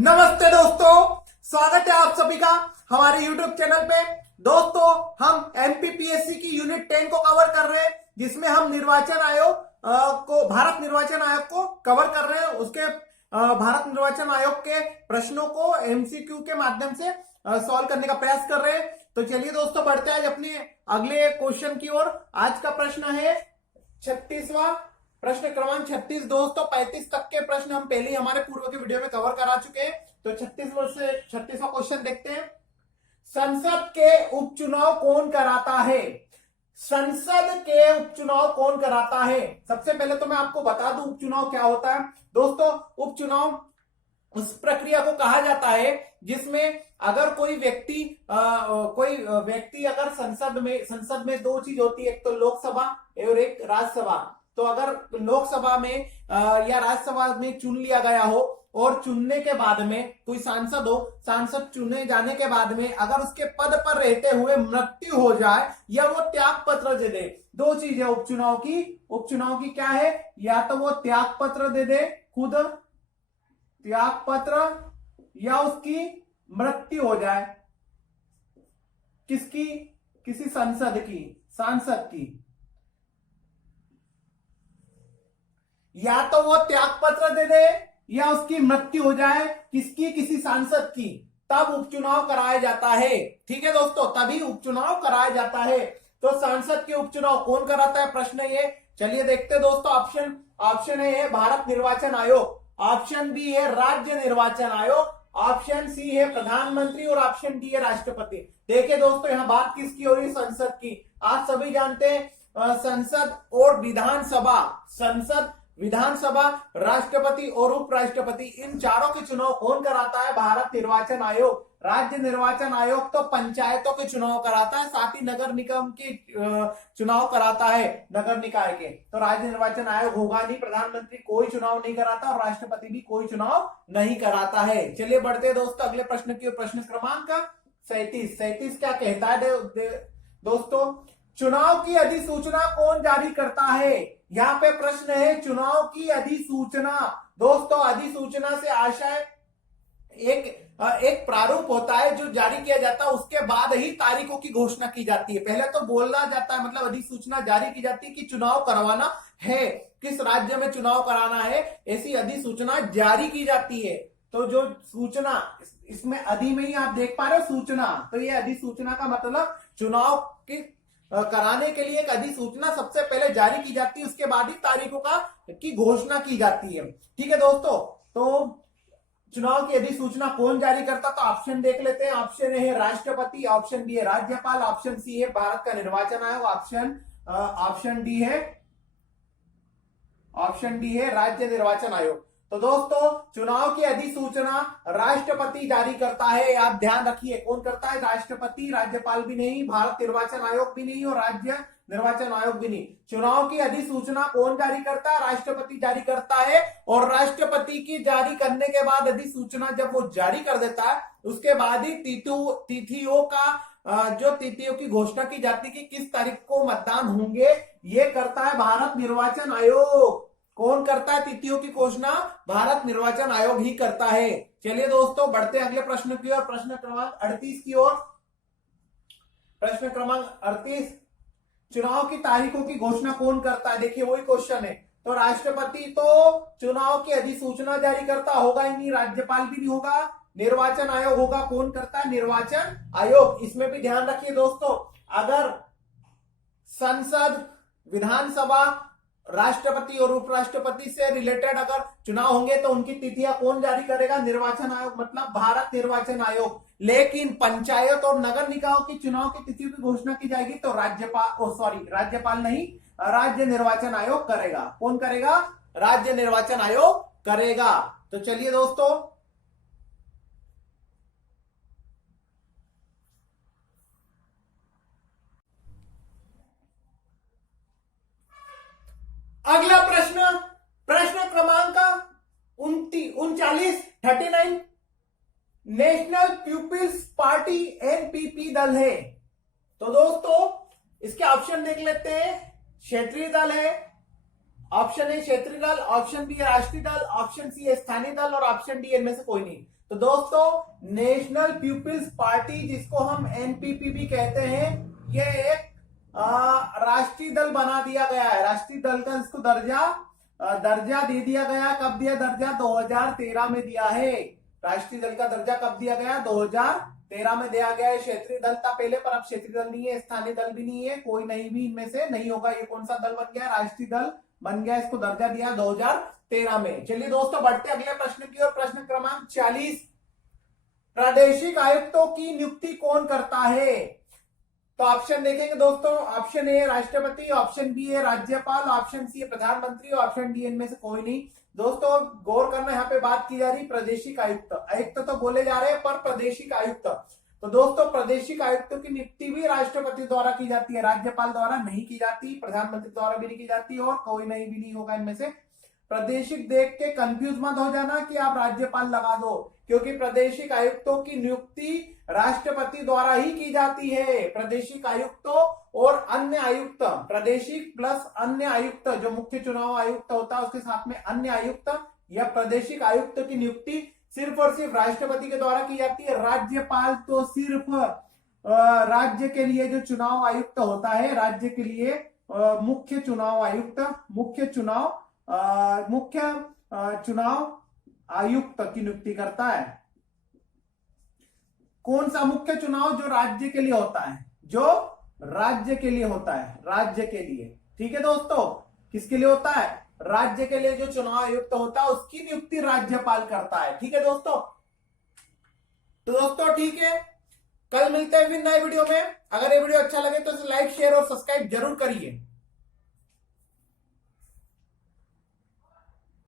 नमस्ते दोस्तों, स्वागत है आप सभी का हमारे YouTube चैनल पे। दोस्तों, हम एमपीपीएससी की यूनिट 10 को कवर कर रहे हैं, जिसमें हम निर्वाचन आयोग भारत निर्वाचन आयोग को कवर कर रहे हैं। उसके भारत निर्वाचन आयोग के प्रश्नों को एमसीक्यू के माध्यम से सॉल्व करने का प्रयास कर रहे हैं। तो चलिए दोस्तों, बढ़ते हैं आज अपने अगले क्वेश्चन की ओर। आज का प्रश्न है 36वां प्रश्न क्रमांक 36। दोस्तों, 35 तक के प्रश्न हम पहले ही हमारे पूर्व के वीडियो में कवर करा चुके हैं। तो 36वां क्वेश्चन देखते हैं। संसद के उपचुनाव कौन कराता है? संसद के उपचुनाव कौन कराता है? सबसे पहले तो मैं आपको बता दूं उपचुनाव क्या होता है। दोस्तों, उपचुनाव उस प्रक्रिया को कहा जाता है जिसमें अगर कोई व्यक्ति अगर संसद में दो चीज होती है, एक तो लोकसभा और एक राज्यसभा। तो अगर लोकसभा में या राज्यसभा में चुन लिया गया हो और चुनने के बाद में कोई सांसद चुने जाने के बाद में अगर उसके पद पर रहते हुए मृत्यु हो जाए या वो त्याग पत्र दे दे, दो चीजें उपचुनाव की क्या है? या तो वो त्याग पत्र दे दे, खुद त्याग पत्र, या उसकी मृत्यु हो जाए। किसकी? किसी सांसद की। या तो वो त्याग पत्र दे दे या उसकी मृत्यु हो जाए। किसकी? किसी सांसद की। तब उपचुनाव कराया जाता है। ठीक है दोस्तों, तभी उपचुनाव कराया जाता है। तो सांसद के उपचुनाव कौन कराता है? प्रश्न ये। चलिए देखते हैं दोस्तों। ऑप्शन ए है भारत निर्वाचन आयोग, ऑप्शन बी है राज्य निर्वाचन आयोग, ऑप्शन सी है प्रधानमंत्री और ऑप्शन डी है राष्ट्रपति। देखिए दोस्तों, यहां बात किसकी हो रही है? संसद की। आप सभी जानते हैं संसद और विधानसभा, राष्ट्रपति और उपराष्ट्रपति, इन चारों के चुनाव कौन कराता है? भारत निर्वाचन आयोग। राज्य निर्वाचन आयोग तो पंचायतों के चुनाव कराता है, साथ ही नगर निगम के चुनाव कराता है, नगर निकाय के। तो राज्य निर्वाचन आयोग होगा नहीं, प्रधानमंत्री कोई चुनाव नहीं कराता और राष्ट्रपति भी कोई चुनाव नहीं कराता है। चलिए बढ़ते हैं दोस्तों अगले प्रश्न की। प्रश्न क्रमांक 37 क्या कहता है दोस्तों? चुनाव की अधिसूचना कौन जारी करता है? यहाँ पे प्रश्न है चुनाव की अधिसूचना। दोस्तों, अधिसूचना से आशय एक प्रारूप होता है जो जारी किया जाता है, उसके बाद ही तारीखों की घोषणा की जाती है। पहले तो बोलना जाता है, मतलब अधिसूचना जारी की जाती है कि चुनाव करवाना है, किस राज्य में चुनाव कराना है, ऐसी अधिसूचना जारी की जाती है। तो जो सूचना, इसमें अधि में ही आप देख पा रहे हो सूचना, तो ये अधिसूचना का मतलब चुनाव की कराने के लिए एक अधिसूचना सबसे पहले जारी की जाती है, उसके बाद ही तारीखों की घोषणा की जाती है। ठीक है दोस्तों, तो चुनाव की अधिसूचना कौन जारी करता? तो ऑप्शन देख लेते हैं। ऑप्शन ए है राष्ट्रपति, ऑप्शन बी है राज्यपाल, ऑप्शन सी है भारत का निर्वाचन आयोग, ऑप्शन डी है राज्य निर्वाचन आयोग। तो दोस्तों, चुनाव की अधिसूचना राष्ट्रपति जारी करता है। आप ध्यान रखिए, कौन करता है? राष्ट्रपति, राज्यपाल भी नहीं, भारत निर्वाचन आयोग भी नहीं और राज्य निर्वाचन आयोग भी नहीं। चुनाव की अधिसूचना कौन जारी करता है? राष्ट्रपति जारी करता है। और राष्ट्रपति की जारी करने के बाद अधिसूचना जब वो जारी कर देता है, उसके बाद ही तिथियों की घोषणा की जाती है कि किस तारीख को मतदान होंगे। ये करता है भारत निर्वाचन आयोग। कौन करता है तिथियों की घोषणा? भारत निर्वाचन आयोग ही करता है। चलिए दोस्तों, बढ़ते हैं अगले प्रश्न की ओर। प्रश्न क्रमांक 38 की ओर। प्रश्न क्रमांक 38, चुनाव की तारीखों की घोषणा कौन करता है? देखिए वही क्वेश्चन है। तो राष्ट्रपति तो चुनाव की अधिसूचना जारी करता होगा ही नहीं, राज्यपाल भी नहीं होगा, निर्वाचन आयोग होगा। कौन करता है? निर्वाचन आयोग। इसमें भी ध्यान रखिए दोस्तों, अगर संसद, विधानसभा, राष्ट्रपति और उपराष्ट्रपति से रिलेटेड अगर चुनाव होंगे तो उनकी तिथियां कौन जारी करेगा? निर्वाचन आयोग, मतलब भारत निर्वाचन आयोग। लेकिन पंचायत और नगर निकायों की चुनाव की तिथियों की घोषणा की जाएगी तो राज्यपाल नहीं, राज्य निर्वाचन आयोग करेगा। कौन करेगा? राज्य निर्वाचन आयोग करेगा। तो चलिए दोस्तों, अगला प्रश्न क्रमांक 39 नेशनल पीपुल्स पार्टी एनपीपी दल है। तो दोस्तों, इसके ऑप्शन देख लेते हैं। क्षेत्रीय दल है, ऑप्शन ए क्षेत्रीय दल, ऑप्शन बी है राष्ट्रीय दल, ऑप्शन सी है स्थानीय दल और ऑप्शन डी इनमें से कोई नहीं। तो दोस्तों नेशनल पीपुल्स पार्टी, जिसको हम एनपीपी भी कहते हैं, ये एक राष्ट्रीय दल बना दिया गया है। राष्ट्रीय दल का इसको दर्जा दे दिया गया। कब दिया दर्जा? 2013 में दिया है। राष्ट्रीय दल का दर्जा कब दिया गया? 2013 में दिया गया है। क्षेत्रीय दल था पहले, पर अब क्षेत्रीय दल नहीं है, स्थानीय दल भी नहीं है, कोई नहीं भी इनमें से नहीं होगा। ये कौन सा दल बन गया? राष्ट्रीय दल बन गया। इसको दर्जा दिया 2013 में। चलिए दोस्तों बढ़ते अगले प्रश्न की ओर। प्रश्न क्रमांक 40, प्रादेशिक आयुक्तों की नियुक्ति कौन करता है? तो ऑप्शन देखेंगे दोस्तों। ऑप्शन ए राष्ट्रपति, ऑप्शन बी है राज्यपाल, ऑप्शन सी है प्रधानमंत्री, ऑप्शन डी इनमें से कोई नहीं। दोस्तों गौर करना, यहाँ पे बात की जा रही प्रादेशिक आयुक्त। आयुक्त तो बोले जा रहे हैं, पर प्रादेशिक आयुक्त। तो दोस्तों प्रादेशिक आयुक्तों की नियुक्ति भी राष्ट्रपति द्वारा की जाती है, राज्यपाल द्वारा नहीं की जाती, प्रधानमंत्री द्वारा भी नहीं की जाती, और कोई नहीं भी नहीं होगा इनमें से। प्रादेशिक देख के कंफ्यूज मत हो जाना कि आप राज्यपाल लगा दो, क्योंकि प्रादेशिक आयुक्तों की नियुक्ति राष्ट्रपति द्वारा ही की जाती है। प्रादेशिक आयुक्तों और अन्य आयुक्त, प्रादेशिक प्लस अन्य आयुक्त, जो मुख्य चुनाव आयुक्त होता है उसके साथ में अन्य आयुक्त या प्रादेशिक आयुक्त की नियुक्ति सिर्फ और सिर्फ राष्ट्रपति के द्वारा की जाती है। राज्यपाल तो सिर्फ राज्य के लिए जो चुनाव आयुक्त होता है, राज्य के लिए मुख्य चुनाव आयुक्त, मुख्य चुनाव आयुक्त की नियुक्ति करता है। कौन सा मुख्य चुनाव? जो राज्य के लिए होता है, जो राज्य के लिए होता है, राज्य के लिए। ठीक है दोस्तों, किसके लिए होता है? राज्य के लिए जो चुनाव आयुक्त होता है उसकी नियुक्ति राज्यपाल करता है। ठीक है दोस्तों। तो दोस्तों ठीक है, कल मिलते हैं फिर नए वीडियो में। अगर ये वीडियो अच्छा लगे तो इसे लाइक, शेयर और सब्सक्राइब जरूर करिए।